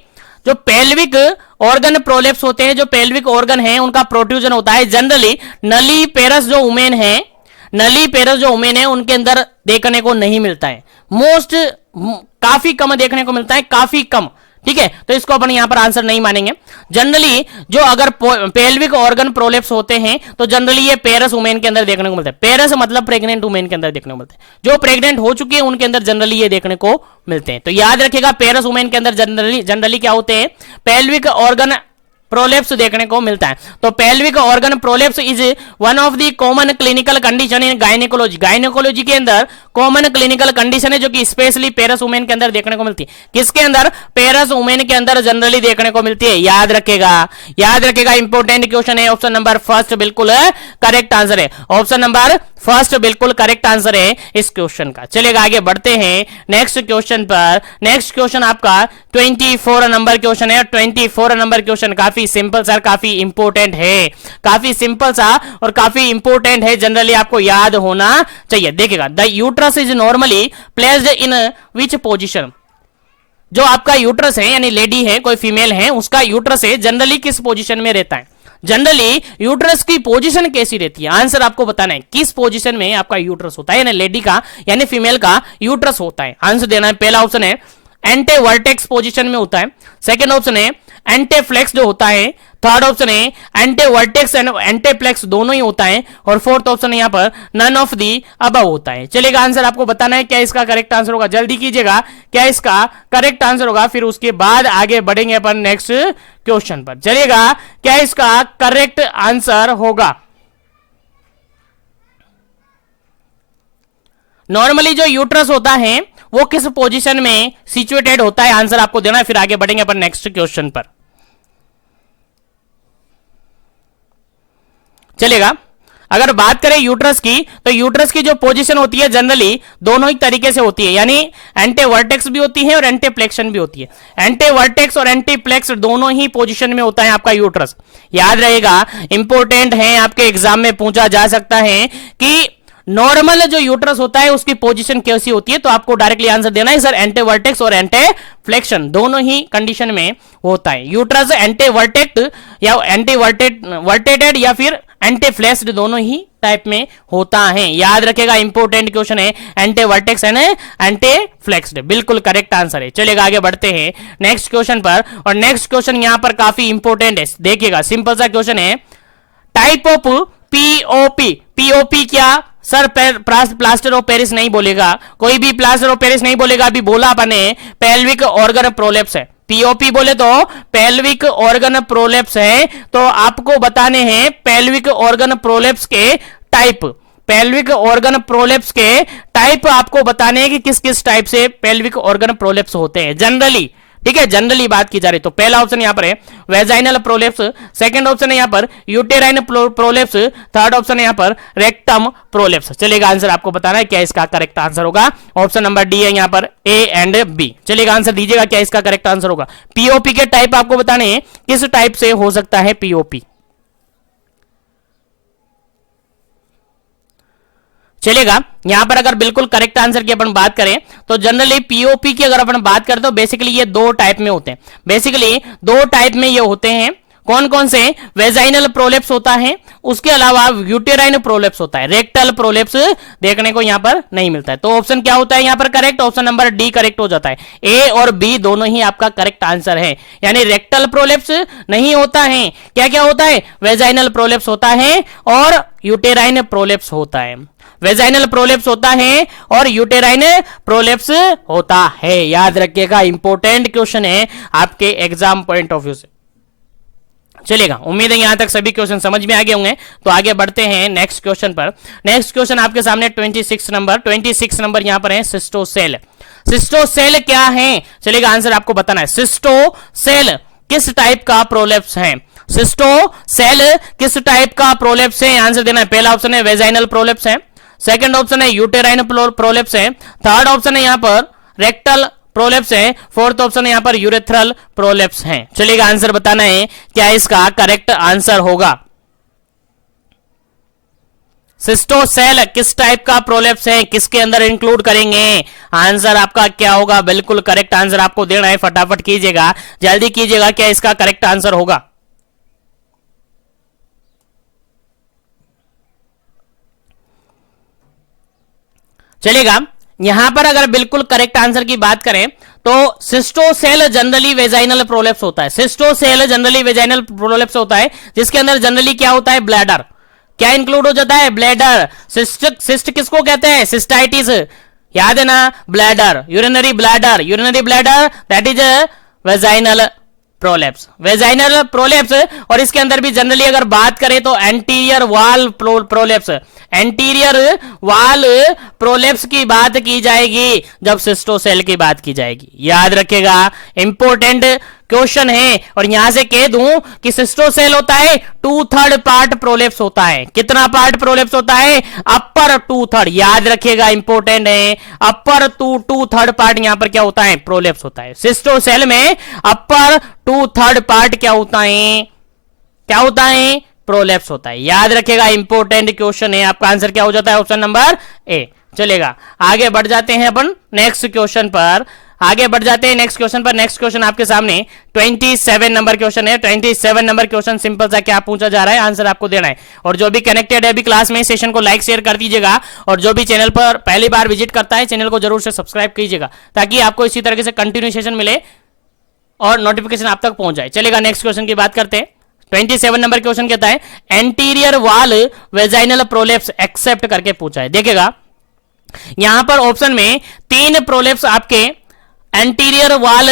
जो पेल्विक ऑर्गन प्रोलेप्स होते हैं, जो पेल्विक ऑर्गन है उनका प्रोट्रूजन होता है जनरली नलीपेरस जो वुमेन है, नलीपेरस जो वुमेन है उनके अंदर देखने को नहीं मिलता है, मोस्ट काफी कम देखने को मिलता है, काफी कम, ठीक है। तो इसको अपन यहां पर आंसर नहीं मानेंगे। जनरली जो अगर पेल्विक ऑर्गन प्रोलेप्स होते हैं तो जनरली ये पेरस वुमेन के अंदर देखने को मिलता है, पेरस मतलब प्रेग्नेंट वुमेन के अंदर देखने को मिलता है, जो प्रेग्नेंट हो चुकी है उनके अंदर जनरली ये देखने को मिलते हैं। तो याद रखेगा, पेरस वुमेन के अंदर जनरली क्या होते हैं? पेल्विक ऑर्गन प्रोलेप्स देखने को मिलता है। तो pelvic organ prolapse is one of the common clinical condition in gynaecology, gynaecology के अंदर कॉमन क्लिनिकल कंडीशन है जो कि स्पेशली पेरस वुमेन के अंदर देखने को मिलती है। किसके अंदर? पेरस वुमेन के अंदर जनरली देखने को मिलती है। याद रखेगा, याद रखेगा, इंपॉर्टेंट क्वेश्चन है। ऑप्शन नंबर फर्स्ट बिल्कुल करेक्ट आंसर है, ऑप्शन नंबर फर्स्ट बिल्कुल करेक्ट आंसर है इस क्वेश्चन का। चलेगा, आगे बढ़ते हैं नेक्स्ट क्वेश्चन पर। नेक्स्ट क्वेश्चन आपका 24 नंबर क्वेश्चन है। 24 नंबर क्वेश्चन काफी सिंपल सर, काफी इंपॉर्टेंट है, काफी सिंपल सा और काफी इंपॉर्टेंट है, जनरली आपको याद होना चाहिए। देखिएगा, the uterus is normally placed in which position, जो आपका यूट्रस है यानी लेडी है, कोई फीमेल है, उसका यूट्रस है जनरली किस पोजीशन में रहता है? जनरली यूट्रस की पोजीशन कैसी रहती है? आंसर आपको बताना है, किस पोजीशन में आपका यूट्रस होता है, यानी लेडी का यानी फीमेल का यूट्रस होता है। आंसर देना है। पहला ऑप्शन है एंटी वर्टेक्स पोजीशन में होता है, सेकंड ऑप्शन है एंटी फ्लेक्स जो होता है, थर्ड ऑप्शन है antevert and anteflex दोनों ही होता है, और फोर्थ ऑप्शन है यहां पर नन ऑफ दी अबव होता है। चलेगा, आंसर आपको बताना है क्या इसका करेक्ट आंसर होगा, जल्दी कीजिएगा क्या इसका करेक्ट आंसर होगा, फिर उसके बाद आगे बढ़ेंगे अपन नेक्स्ट क्वेश्चन पर। चलिएगा, क्या इसका करेक्ट आंसर होगा? नॉर्मली जो यूट्रस होता है वो किस पोजीशन में सिचुएटेड होता है? आंसर आपको देना है, फिर आगे बढ़ेंगे अपन नेक्स्ट क्वेश्चन पर। चलेगा, अगर बात करें यूट्रस की, तो यूट्रस की जो पोजीशन होती है जनरली दोनों ही तरीके से होती है, यानी एंटी वर्टेक्स भी होती है और एंटी फ्लेक्शन भी होती है। एंटी वर्टेक्स और एंटी फ्लेक्स दोनों ही पोजीशन में होता है आपका यूट्रस। याद रहेगा, इंपॉर्टेंट है, आपके एग्जाम में पूछा जा सकता है कि नॉर्मल जो यूट्रस होता है उसकी पोजीशन कैसी होती है, तो आपको डायरेक्टली आंसर देना है सर एंटी वर्टेक्स और एंटी फ्लेक्शन दोनों ही कंडीशन में होता है। यूट्रस एंटी वर्टेक्ट या एंटी वर्टेटेड या फिर एंटी फ्लेक्स्ड दोनों ही टाइप में होता है। याद रखेगा, इंपॉर्टेंट क्वेश्चन है, antevert and anti flexed बिल्कुल करेक्ट आंसर है। चलेगा, आगे बढ़ते हैं नेक्स्ट क्वेश्चन पर, और नेक्स्ट क्वेश्चन यहां पर काफी इंपॉर्टेंट है। देखिएगा, सिंपल सा क्वेश्चन है, टाइप ऑफ पीओपी, पीओपी क्या सर प्लास्टर ऑफ पेरिस नहीं बोलेगा, कोई भी प्लास्टर ऑफ पेरिस नहीं बोलेगा, अभी बोला अपने पेल्विक ऑर्गन प्रोलेप्स है, पीओपी बोले तो पेल्विक ऑर्गन प्रोलेप्स है, तो आपको बताने हैं पेल्विक ऑर्गन प्रोलेप्स के टाइप, पेल्विक ऑर्गन प्रोलेप्स के टाइप आपको बताने हैं कि किस किस टाइप से पेल्विक ऑर्गन प्रोलेप्स होते हैं जनरली, ठीक है, जनरली बात की जा रही। तो पहला ऑप्शन यहां पर है वेजाइनल प्रोलेप्स, सेकंड ऑप्शन है यहां पर यूटेराइन प्रोलेप्स, थर्ड ऑप्शन है यहां पर रेक्टम प्रोलेप्स। चलेगा आंसर आपको बताना है क्या इसका करेक्ट आंसर होगा, ऑप्शन नंबर डी है यहां पर ए एंड बी। चलेगा आंसर दीजिएगा क्या इसका करेक्ट आंसर होगा। पीओपी के टाइप आपको बताने हैं किस टाइप से हो सकता है पीओपी। चलेगा यहां पर अगर बिल्कुल करेक्ट आंसर की अपन बात करें तो जनरली पीओपी की अगर अपन बात करें तो बेसिकली ये दो टाइप में होते हैं, बेसिकली दो टाइप में ये होते हैं। कौन कौन से? वेजाइनल प्रोलेप्स होता है, उसके अलावा यूटेराइन प्रोलेप्स होता है, रेक्टल प्रोलेप्स देखने को यहां पर नहीं मिलता है। तो ऑप्शन क्या होता है यहां पर correct? Option number D correct हो जाता है। ए और बी दोनों ही आपका करेक्ट आंसर है, यानी रेक्टल प्रोलेप्स नहीं होता है, क्या क्या होता है? वेजाइनल प्रोलेप्स होता है और यूटेराइन प्रोलेप्स होता है, वेजाइनल प्रोलेप्स होता है और यूटेराइन प्रोलेप्स होता है। याद रखिएगा, इंपॉर्टेंट क्वेश्चन है आपके एग्जाम पॉइंट ऑफ व्यू से। चलेगा, उम्मीद है यहां तक सभी क्वेश्चन समझ में आ गए होंगे। तो आगे बढ़ते हैं नेक्स्ट क्वेश्चन पर। नेक्स्ट क्वेश्चन आपके सामने 26 नंबर यहां पर है सिस्टोसेल। सिस्टोसेल क्या है? चलेगा आंसर आपको बताना है। सिस्टोसेल किस टाइप का प्रोलेप्स है? सिस्टोसेल किस टाइप का प्रोलेप्स है? आंसर देना है। पहला ऑप्शन है वेजाइनल प्रोलेप्स है, सेकंड ऑप्शन है यूटेराइन प्रोलेप्स है, थर्ड ऑप्शन है यहां पर रेक्टल प्रोलेप्स है, फोर्थ ऑप्शन है यहां पर यूरेथ्रल प्रोलेप्स है। चलिएगा आंसर बताना है क्या इसका करेक्ट आंसर होगा। सिस्टोसेल किस टाइप का प्रोलेप्स है, किसके अंदर इंक्लूड करेंगे? आंसर आपका क्या होगा? बिल्कुल करेक्ट आंसर आपको देना है, फटाफट कीजिएगा, जल्दी कीजिएगा, क्या इसका करेक्ट आंसर होगा। चलेगा, यहां पर अगर बिल्कुल करेक्ट आंसर की बात करें तो सिस्टोसेल जनरली वेजाइनल प्रोलेप्स होता है। सिस्टोसेल जनरली वेजाइनल प्रोलेप्स होता है, जिसके अंदर जनरली क्या होता है? ब्लैडर। क्या इंक्लूड हो जाता है? ब्लैडर। सिस्ट किसको कहते हैं? सिस्टाइटिस, याद है ना? Bladder, urinary bladder, urinary bladder that is vaginal prolapse, vaginal prolapse. और इसके अंदर भी जनरली अगर बात करें तो एंटीरियर वाल प्रोलेप्स, एंटीरियर वाल प्रोलेप्स की बात की जाएगी जब सिस्टोसेल की बात की जाएगी। याद रखेगा, इंपॉर्टेंट क्वेश्चन है। और यहां से कह दूं कि सिस्टोसेल होता है 2/3 पार्ट प्रोलेप्स होता है। कितना पार्ट प्रोलेप्स होता है? अपर 2/3। याद रखिएगा, इंपॉर्टेंट है, अपर 2/3 पार्ट यहां पर क्या होता है? प्रोलेप्स होता है। सिस्टोसेल में अपर 2/3 पार्ट क्या होता है? क्या होता है? प्रोलेप्स होता है। याद रखिएगा, इंपॉर्टेंट क्वेश्चन है। आपका आंसर क्या हो जाता है? Option number A. चलेगा, आगे बढ़ जाते हैं अपन नेक्स्ट क्वेश्चन पर। आगे बढ़ जाते हैं नेक्स्ट क्वेश्चन पर। नेक्स्ट क्वेश्चन आपके सामने 27 नंबर क्वेश्चन है। 27 नंबर क्वेश्चन सिंपल सा क्या पूछा जा रहा है, आंसर आपको देना है। और जो भी कनेक्टेड है अभी क्लास में, सेशन को लाइक शेयर कर दीजिएगा। और जो भी चैनल पर पहली बार विजिट करता है, चैनल को जरूर से सब्सक्राइब कीजिएगा, ताकि आपको इसी तरीके से कंटिन्यू सेशन मिले और नोटिफिकेशन आप तक पहुंच जाए। चलेगा, नेक्स्ट क्वेश्चन की बात करते हैं। 27 नंबर क्वेश्चन कहता है एंटीरियर वाल वेजाइनल प्रोलेप्स एक्सेप्ट करके पूछा है। देखिएगा, यहां पर ऑप्शन में 3 प्रोलेप्स आपके एंटीरियर वाल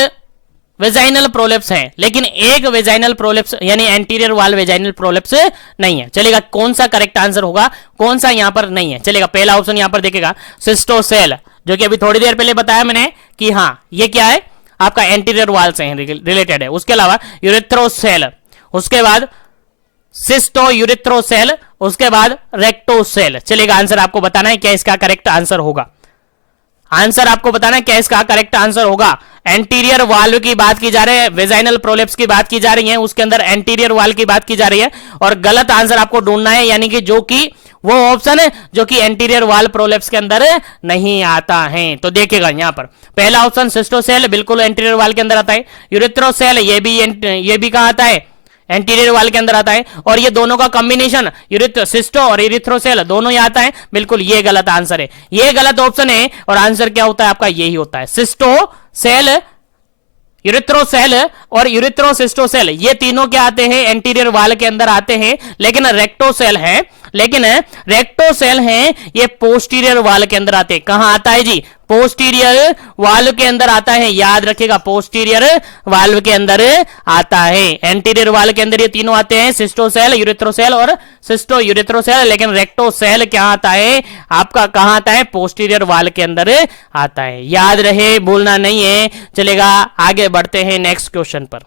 वेजाइनल प्रोलेप्स है, लेकिन एक वेजाइनल प्रोलेप्स यानी एंटीरियर वाल वेजाइनल प्रोलेप्स नहीं है। चलेगा, कौन सा करेक्ट आंसर होगा, कौन सा यहां पर नहीं है? चलेगा, पहला ऑप्शन यहां पर देखेगा सिस्टोसेल, जो कि अभी थोड़ी देर पहले बताया मैंने कि हाँ ये क्या है, आपका एंटीरियर वाल से रिलेटेड है। उसके अलावा यूरेथ्रोसेल, उसके बाद सिस्टो यूरेथ्रोसेल, उसके बाद रेक्टोसेल। चलेगा, आंसर आपको बताना है क्या इसका करेक्ट आंसर होगा। आंसर आपको बताना है क्या इसका करेक्ट आंसर होगा। एंटीरियर वाल्व की बात की जा रही है, वेजाइनल प्रोलेप्स की बात की जा रही है, उसके अंदर एंटीरियर वाल्व की बात की जा रही है, और गलत आंसर आपको ढूंढना है, यानी कि जो कि वो ऑप्शन है जो कि एंटीरियर वाल्व प्रोलेप्स के अंदर नहीं आता है। तो देखिएगा, यहां पर पहला ऑप्शन सिस्टोसेल बिल्कुल एंटीरियर वाल्व के अंदर आता है, यूरेथ्रोसेल ये भी कहां आता है? एंटीरियर वाल के अंदर आता है। और ये दोनों का कॉम्बिनेशन सिस्टो और इरिथ्रोसेल दोनों ही आता है, बिल्कुल ये गलत आंसर है, ये गलत ऑप्शन है। और आंसर क्या होता है आपका? यही होता है, सिस्टोसेल यूरिथ्रोसेल और यूरिथ्रोसिस्टोसेल ये तीनों क्या आते हैं, एंटीरियर वाल के अंदर आते हैं, लेकिन रेक्टोसेल है ये पोस्टीरियर वाल के अंदर आते हैं। कहां आता है जी, पोस्टीरियर वाल के अंदर आता है, याद रखिएगा पोस्टीरियर वाल के अंदर आता है। एंटीरियर वाल के अंदर ये तीनों आते हैं, सिस्टोसेल, यूरिथ्रोसेल और सिस्टो यूरिथ्रोसेल, लेकिन रेक्टोसेल क्या आता है आपका, कहां आता है, पोस्टीरियर वाल के अंदर आता है। याद रहे, भूलना नहीं है। चलेगा, आगे बढ़ते हैं नेक्स्ट क्वेश्चन पर।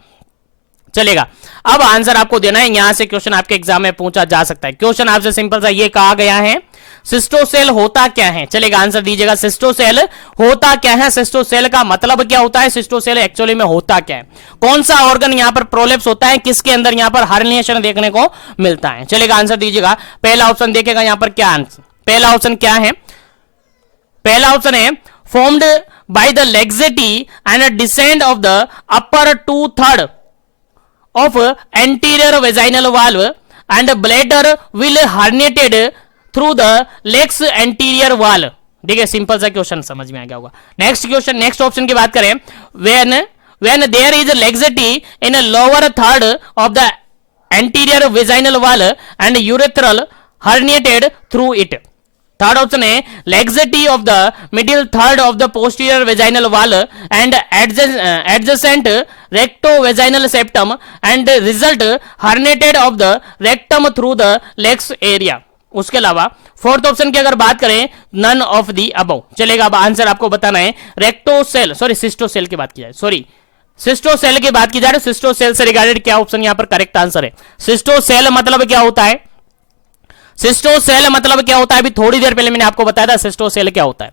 चलेगा, अब आंसर आपको देना है, यहां से क्वेश्चन आपके एग्जाम में पूछा जा सकता है। क्वेश्चन आपसे सिंपल सा ये कहा गया है, सिस्टोसेल होता क्या है। चलेगा, आंसर दीजिएगा, सिस्टोसेल होता क्या है, सिस्टोसेल का मतलब क्या होता है, सिस्टोसेल एक्चुअली में होता क्या है, कौन सा ऑर्गन यहां पर प्रोलेप्स होता है, किसके अंदर यहां पर हर्निएशन देखने को मिलता है। चलेगा, आंसर दीजिएगा। पहला ऑप्शन देखेगा यहां पर क्या आंसर, पहला ऑप्शन क्या है, पहला ऑप्शन है formed by the laxity and descend of the upper 2/3 of anterior vaginal valve and bladder will herniated through the legs anterior wall। ठीक है, सिंपल सा क्वेश्चन, समझ में आ गया होगा। नेक्स्ट क्वेश्चन, नेक्स्ट ऑप्शन की बात करें, when there is laxity in a lower third of the anterior vaginal wall and urethral herniated through it। Third option है laxity of the middle third of the posterior vaginal wall and adjacent rectovaginal septum and result herniated of the rectum through the legs area। उसके अलावा fourth option की अगर बात करें, none of the above. चलेगा, अब answer आपको बताना है, रेक्टोसेल, सॉरी सिस्टोसेल की बात की जाए, सॉरी सिस्टोसेल की बात की जा रही है, सिस्टोसेल से रिगार्डेड क्या ऑप्शन यहां पर करेक्ट आंसर है। सिस्टोसेल मतलब क्या होता है, सिस्टोसेल मतलब क्या होता है, अभी थोड़ी देर पहले मैंने आपको बताया था सिस्टोसेल क्या होता है।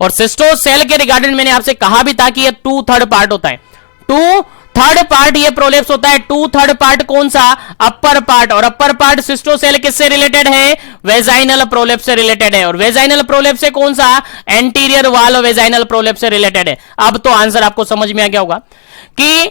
और सिस्टोसेल के रिगार्डिंग मैंने आपसे कहा भी था कि ये 2/3 पार्ट होता है, 2/3 पार्ट ये प्रोलेप्स होता है। 2/3 पार्ट कौन सा, अपर पार्ट, और अपर पार्ट सिस्टोसेल किससे रिलेटेड है, वेजाइनल प्रोलेप्स से रिलेटेड है, और वेजाइनल प्रोलेप्स से कौन सा, एंटीरियर वाल वेजाइनल प्रोलेप्स से रिलेटेड है। अब तो आंसर आपको समझ में आ गया होगा कि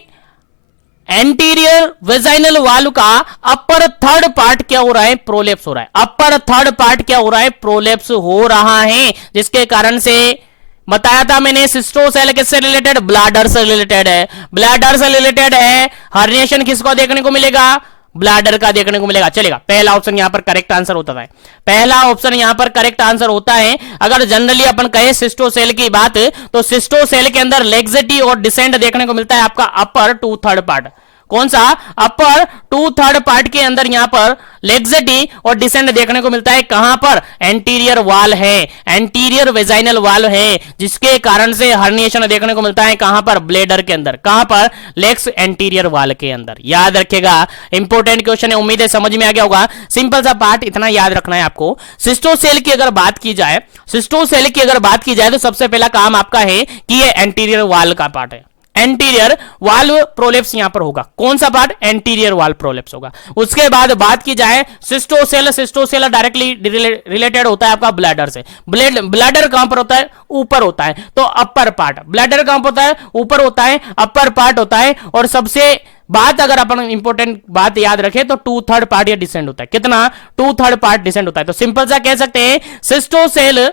एंटीरियर वेजाइनल वाल्व का अपर थर्ड पार्ट क्या हो रहा है, प्रोलेप्स हो रहा है। अपर थर्ड पार्ट क्या हो रहा है, प्रोलेप्स हो रहा है, जिसके कारण से बताया था मैंने सिस्टोसेल किससे रिलेटेड, ब्लैडर से रिलेटेड है, ब्लैडर से रिलेटेड है। हर्निएशन किसको देखने को मिलेगा, ब्लैडर का देखने को मिलेगा। चलेगा, पहला ऑप्शन यहां पर करेक्ट आंसर होता है, पहला ऑप्शन यहां पर करेक्ट आंसर होता है। अगर जनरली अपन कहे सिस्टोसेल की बात, तो सिस्टोसेल के अंदर लेग्जेटी और डिसेंट देखने को मिलता है आपका अपर 2/3 पार्ट। कौन सा, अपर 2/3 पार्ट के अंदर यहां पर लेग्जेटी और डिसेंट देखने को मिलता है। कहां पर, एंटीरियर वाल है, एंटीरियर वेजाइनल वाल है, जिसके कारण से हर्निएशन देखने को मिलता है। कहां पर, ब्लेडर के अंदर, कहां पर, लेग्स एंटीरियर वाल के अंदर। याद रखिएगा, इंपॉर्टेंट क्वेश्चन है, उम्मीद है समझ में आ गया होगा। सिंपल सा पार्ट इतना याद रखना है आपको। सिस्टोसेल की अगर बात की जाए, सिस्टोसेल की अगर बात की जाए तो सबसे पहला काम आपका है कि ये एंटीरियर वाल का पार्ट है, एंटीरियर वाल्व प्रोलेप्स यहां पर होगा। कौन सा पार्ट, एंटीरियर वाल्व प्रोलेप्स होगा। उसके बाद बात की जाए सिस्टोसेल, सिस्टोसेल डायरेक्टली रिलेटेड होता है आपका ब्लैडर से। ब्लैडर कहां पर होता है, ऊपर होता है, तो अपर पार्ट। ब्लैडर कहां पर होता है, ऊपर होता है, अपर पार्ट होता है। और सबसे बात अगर अपन इंपॉर्टेंट बात याद रखें तो 2/3 पार्ट या डिसेंड होता है। कितना, 2/3 पार्ट डिसेंड होता है। तो सिंपल सा कह सकते हैं सिस्टोसेल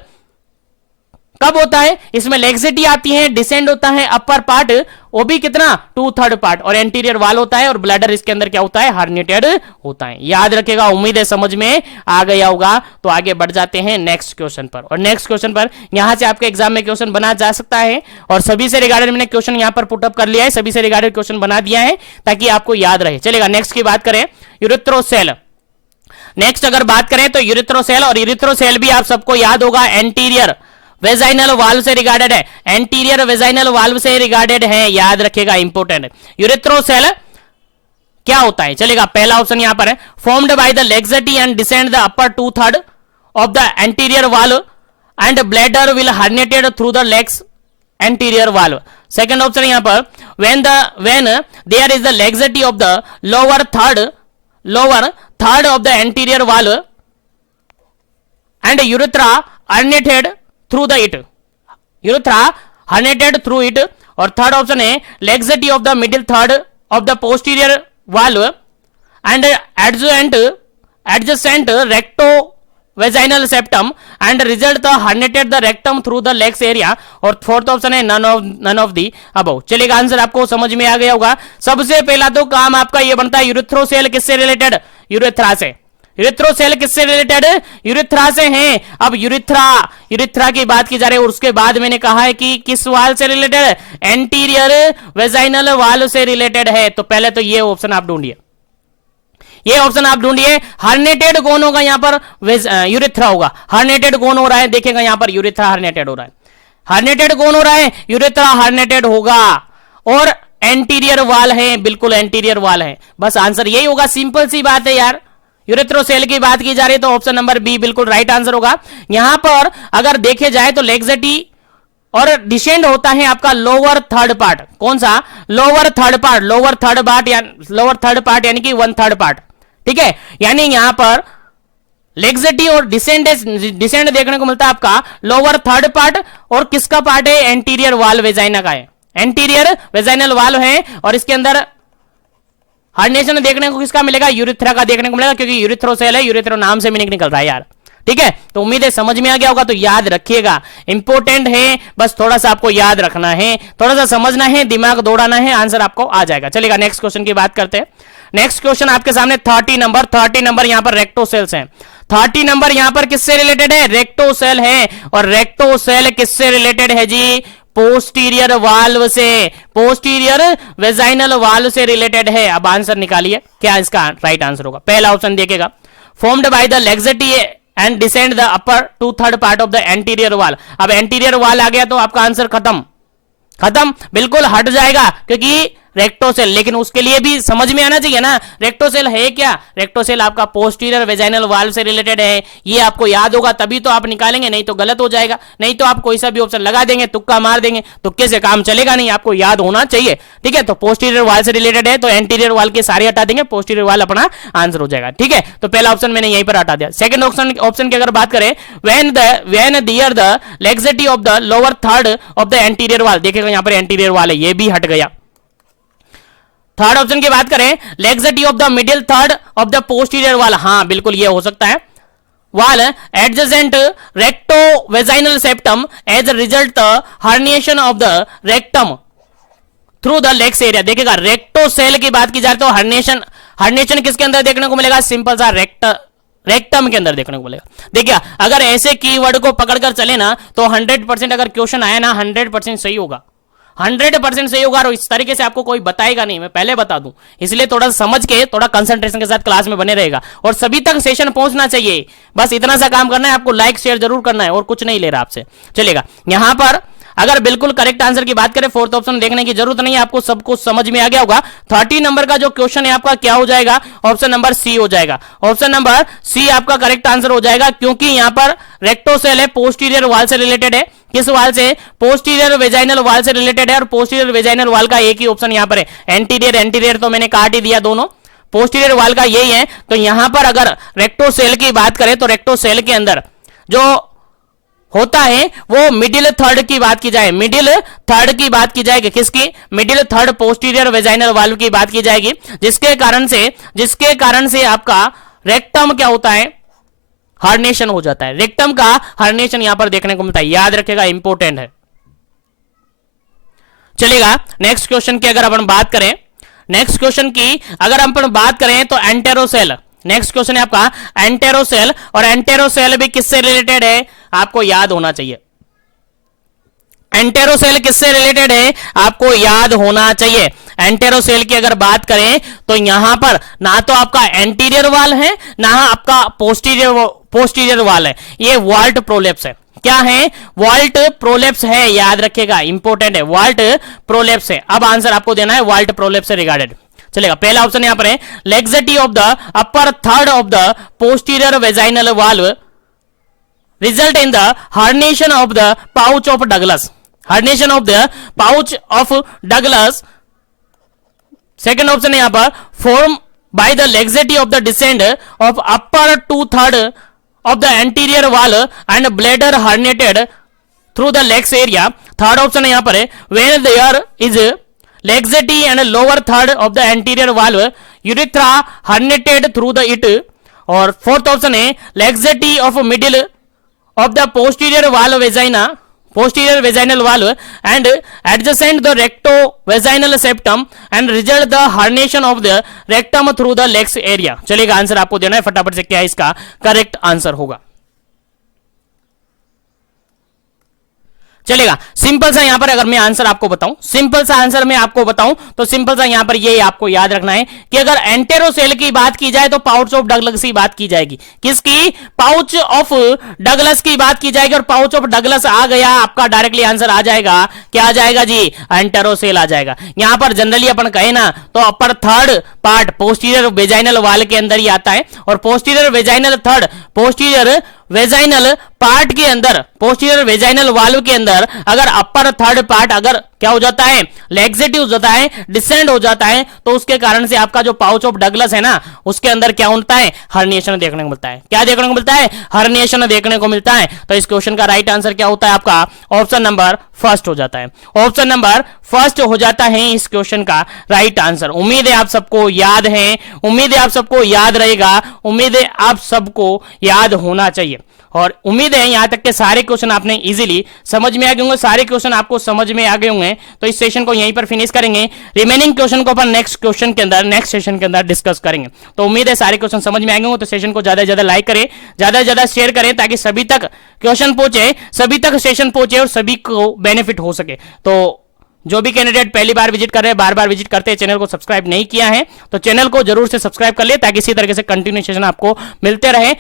कब होता है, इसमें लेग्जेटी आती है, डिसेंड होता है अपर पार्ट, वो भी कितना, 2/3 पार्ट, और एंटीरियर वाल होता है, और ब्लैडर इसके अंदर क्या होता है, हर्निएटेड होता है। याद रखिएगा, उम्मीद है समझ में आ गया होगा। तो आगे बढ़ जाते हैं नेक्स्ट क्वेश्चन पर। और नेक्स्ट क्वेश्चन पर यहां से आपके एग्जाम में क्वेश्चन बना जा सकता है, और सभी से रिगार्डेड मैंने क्वेश्चन यहां पर पुटअप कर लिया है, सभी से रिगार्डेड क्वेश्चन बना दिया है ताकि आपको याद रहे। चलेगा, नेक्स्ट की बात करें, यूरिथ्रोसेल। नेक्स्ट अगर बात करें तो यूरिथ्रोसेल, और यूरिथ्रोसेल भी आप सबको याद होगा एंटीरियर वेजाइनल वाल्व से रिगार्डेड है, एंटीरियर वेजाइनल वाल्व से रिगार्डेड है। याद रखिएगा, इंपोर्टेंट। यूरिथ्रोसेल क्या होता है, चलेगा, पहला ऑप्शन यहां पर है formed by the laxity and descend the upper 2/3 of the anterior valve and bladder will herniated through the legs anterior valve. Second option यहां पर when there is the laxity of the lower third of the anterior valve and urethra herniated through the it, urethra herniated through it। और third option है laxity of the middle third of the posterior valve and adjacent vaginal septum and result the herniated the rectum through the legs area, और fourth option है none of the above. चलिएगा, answer आपको समझ में आ गया होगा। सबसे पहला तो काम आपका ये बनता है यूरिथ्रोसेल किससे रिलेटेड, यूरेथ्रा से। यूरिथ्रोसेल किससे रिलेटेड, यूरिथ्रा से हैं। अब यूरिथ्रा की बात की जा रही है, और उसके बाद मैंने कहा है कि किस वाल से रिलेटेड है, एंटीरियर वेजाइनल वाल से रिलेटेड है। तो पहले तो ये ऑप्शन आप ढूंढिए, ये ऑप्शन आप ढूंढिए। हर्नेटेड कौन होगा यहां पर, यूरिथ्रा होगा। हर्नेटेड कौन हो रहा है, देखेगा यहां पर यूरिथ्रा हर्नेटेड हो रहा है। हर्नेटेड कौन हो रहा है, यूरिथ्रा हर्नेटेड होगा, और एंटीरियर वाल है, बिल्कुल एंटीरियर वाल है। बस आंसर यही होगा, सिंपल सी बात है यार। यूरेथ्रोसेल की बात की जा रही है तो ऑप्शन नंबर बी बिल्कुल राइट आंसर होगा। यहां पर अगर देखे जाए तो लेग्जेटी और डिसेंड होता है आपका लोअर थर्ड पार्ट। कौन सा, lower third part, lower third part यानी कि 1/3 पार्ट, ठीक है। यानी यहां पर लेग्जेटी और डिसेंड देखने को मिलता है आपका लोअर थर्ड पार्ट, और किसका पार्ट है, एंटीरियर वाल वेजाइना का है, एंटीरियर वेजाइनल वाल है। और इसके अंदर हर्नेशन देखने को किसका मिलेगा, यूरिथ्रा का देखने को मिलेगा, क्योंकि यूरिथ्रोसेल है, यूरिथ्रो नाम से भी निकल रहा है यार, ठीक है। तो उम्मीद है समझ में आ गया होगा। तो याद रखिएगा, इंपॉर्टेंट है, बस थोड़ा सा आपको याद रखना है, थोड़ा सा समझना है, दिमाग दौड़ाना है, आंसर आपको आ जाएगा। चलेगा, नेक्स्ट क्वेश्चन की बात करते हैं। नेक्स्ट क्वेश्चन आपके सामने 30 नंबर यहां पर रेक्टोसेल्स हैं। 30 नंबर यहां पर किससे रिलेटेड है, रेक्टोसेल है। और रेक्टोसेल किससे रिलेटेड है जी, पोस्टीरियर वाल्व से, पोस्टीरियर वेजाइनल वाल्व से रिलेटेड है। अब आंसर निकालिए, क्या इसका राइट आंसर होगा। पहला ऑप्शन देखिएगा, formed by the laxity and descend the upper 2/3 part of the anterior wall. अब एंटीरियर वाल आ गया तो आपका आंसर खत्म, बिल्कुल हट जाएगा, क्योंकि रेक्टोसेल, लेकिन उसके लिए भी समझ में आना चाहिए ना, रेक्टोसेल है क्या, रेक्टोसेल आपका पोस्टीरियर वेजाइनल वाल्व से रिलेटेड है। ये आपको याद होगा तभी तो आप निकालेंगे, नहीं तो गलत हो जाएगा। नहीं तो आप कोई सा भी ऑप्शन लगा देंगे, तुक्का मार देंगे, तुक्के से काम चलेगा नहीं, आपको याद होना चाहिए, ठीक है। तो पोस्टीरियर वाल से रिलेटेड है तो एंटीरियर वाल के सारे हटा देंगे, पोस्टीरियर वाल अपना आंसर हो जाएगा, ठीक है। तो पहला ऑप्शन मैंने यहीं पर हटा दिया। सेकंड ऑप्शन की अगर बात करें, when there the laxity of the lower third of the anterior wall, देखिएगा यहां पर एंटीरियर वाल है, ये भी हट गया। थर्ड ऑप्शन की बात करें, laxity of the middle third of the posterior wall, हाँ बिल्कुल ये हो सकता है। Wall adjacent recto vaginal septum as result the herniation of the rectum through the legs area. देखिएगा, रेक्टोसेल की बात की जाए तो हर्निएशन किसके अंदर देखने को मिलेगा, सिंपल सा रेक्टम के अंदर देखने को मिलेगा। देखिए, अगर ऐसे कीवर्ड को पकड़कर चले ना तो 100% अगर क्वेश्चन आया ना 100% सही होगा, 100% सही होगा। और इस तरीके से आपको कोई बताएगा नहीं, मैं पहले बता दूं, इसलिए थोड़ा समझ के, थोड़ा कंसंट्रेशन के साथ क्लास में बने रहेगा, और सभी तक सेशन पहुंचना चाहिए। बस इतना सा काम करना है आपको, लाइक शेयर जरूर करना है, और कुछ नहीं ले रहा आपसे। चलेगा, यहां पर अगर बिल्कुल करेक्ट आंसर की बात करें, फोर्थ ऑप्शन देखने की जरूरत नहीं है, आपको सब कुछ समझ में आ गया होगा। 30 नंबर का जो क्वेश्चन है आपका क्या हो जाएगा, ऑप्शन नंबर सी हो जाएगा। ऑप्शन नंबर सी आपका करेक्ट आंसर हो जाएगा, क्योंकि यहां पर रेक्टोसेल है, पोस्टीरियर वाल से रिलेटेड है। किस वाल से, पोस्टीरियर वेजाइनल वाल से रिलेटेड है, और पोस्टीरियर वेजाइनल वाल का एक ही ऑप्शन यहां पर है, एंटीरियर तो मैंने काट ही दिया, दोनों पोस्टीरियर वाल का यही है। तो यहां पर अगर रेक्टोसेल की बात करें तो रेक्टोसेल के अंदर जो होता है वो मिडिल थर्ड की बात की जाए, मिडिल थर्ड की बात की जाएगी, किसकी, middle third posterior vaginal valve की बात की जाएगी, जिसके कारण से आपका रेक्टम क्या होता है, हर्नेशन हो जाता है। रेक्टम का हर्नेशन यहां पर देखने को मिलता है, याद रखेगा, इंपॉर्टेंट है। चलेगा, नेक्स्ट क्वेश्चन की अगर अपन बात करें, नेक्स्ट क्वेश्चन की अगर अपन बात करें तो एंटेरोसेल, नेक्स्ट क्वेश्चन है आपका एंटेरोसेल, और एंटेरोसेल भी किससे रिलेटेड है, आपको याद होना चाहिए। एंटेरोसेल किससे रिलेटेड है, आपको याद होना चाहिए। एंटेरोसेल की अगर बात करें तो यहां पर ना तो आपका एंटीरियर वाल है, ना आपका पोस्टीरियर वाल है, ये वॉल्ट प्रोलेप्स है। क्या है, वॉल्ट प्रोलेप्स है, याद रखिएगा, इंपॉर्टेंट है, वॉल्ट प्रोलेप्स है। अब आंसर आपको देना है वॉल्ट प्रोलेप्स से रिगार्डेड। चलेगा, पहला ऑप्शन यहां पर है, laxity of the upper third of the posterior vaginal valve result in the herniation of the pouch of Douglas, herniation of the pouch of Douglas. Second option है यहां पर, form by the laxity of the descend of upper 2/3 of the anterior wall and bladder herniated through the legs area. Third option है यहां पर, when there is laxity and lower third of the anterior valve, urethra herniated through the it, और fourth option है laxity of middle of the posterior वाल vagina, posterior vaginal wall and adjacent the recto-vaginal septum and result the herniation of the rectum through the legs area। चलिएगा answer आपको देना है फटाफट से, क्या इसका करेक्ट आंसर होगा। चलेगा सिंपल सा यहां पर अगर मैं आंसर आपको बताऊं, सिंपल सा आंसर मैं आपको बताऊं तो सिंपल सा यहां पर ये आपको याद रखना है कि अगर एंटेरोसेल की बात की जाए तो पाउच ऑफ डगलस की बात की जाएगी। किसकी? पाउच ऑफ डगलस की बात की जाएगी। और पाउच ऑफ डगलस आ गया, आपका डायरेक्टली आंसर आ जाएगा। क्या आ जाएगा जी? एंटेरोसेल आ जाएगा। यहां पर जनरली अपन कहे ना तो अपर थर्ड पार्ट पोस्टीरियर वेजाइनल वाल के अंदर ही आता है, और posterior vaginal third posterior vaginal part के अंदर, पोस्टीरियर वेजाइनल वाल्व के अंदर अगर अपर थर्ड पार्ट अगर क्या हो जाता है, लैक्सेटिव हो जाता है, डिसेंड हो जाता है, तो उसके कारण से आपका जो पाउच ऑफ डगलस है ना उसके अंदर क्या होता है? हर्निएशन देखने को मिलता है। क्या देखने को मिलता है? हर्निएशन देखने को मिलता है। तो इस क्वेश्चन का राइट आंसर क्या होता है? आपका ऑप्शन नंबर फर्स्ट हो जाता है। ऑप्शन नंबर फर्स्ट हो जाता है इस क्वेश्चन का राइट आंसर। उम्मीद है आप सबको याद है, उम्मीद है आप सबको याद रहेगा, उम्मीद है आप सबको याद होना चाहिए। और उम्मीद है यहां तक के सारे क्वेश्चन आपने इजीली समझ में आ गए होंगे, सारे क्वेश्चन आपको समझ में आ गए होंगे। तो इस सेशन को यहीं पर फिनिश करेंगे, रिमेनिंग क्वेश्चन को अपन नेक्स्ट क्वेश्चन के अंदर, नेक्स्ट सेशन के अंदर डिस्कस करेंगे। तो उम्मीद है सारे क्वेश्चन समझ में आएंगे होंगे। तो सेशन को ज्यादा से ज्यादा लाइक करें, ज्यादा से ज्यादा शेयर करें, ताकि सभी तक क्वेश्चन पहुंचे, सभी तक सेशन पहुंचे और सभी को बेनिफिट हो सके। तो जो भी कैंडिडेट पहली बार विजिट कर रहे हैं, बार बार विजिट करते हैं, चैनल को सब्सक्राइब नहीं किया है तो चैनल को जरूर से सब्सक्राइब कर ले, ताकि इसी तरीके से कंटिन्यूएशन आपको मिलते रहे।